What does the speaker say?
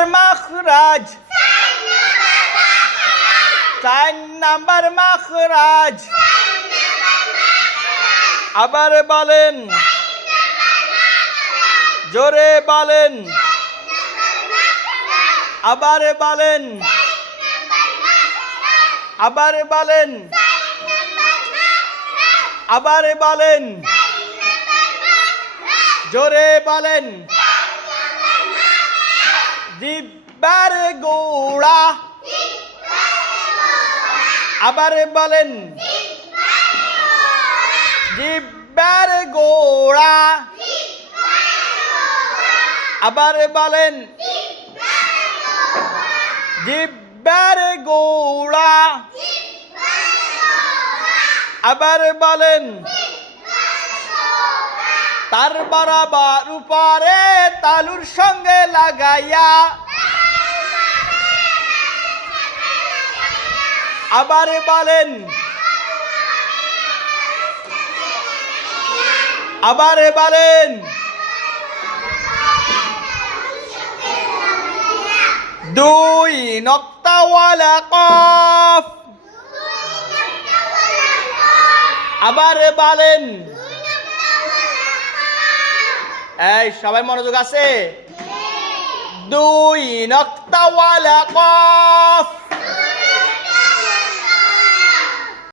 Number মাখরাজ, 4 number মাখরাজ। আবার বলেন, জোরে বলেন, আবার বলেন, আবার বলেন, আবার বলেন, জোরে বলেন। জিব্বার গোড়া, আবার বলেন, জিব্বার গোড়া, আবার বলেন, জিব্বার গোড়া, আবার বলেন। তার বরাবর উপরে তালুর সঙ্গে লাগাইয়া, আবার বলেন, আবার বলেন, দুই নক্তাওয়ালা কফ, আবার বলেন। এই সবাই মনোযোগ আছে? দুই নক্তাওয়ালা কফ,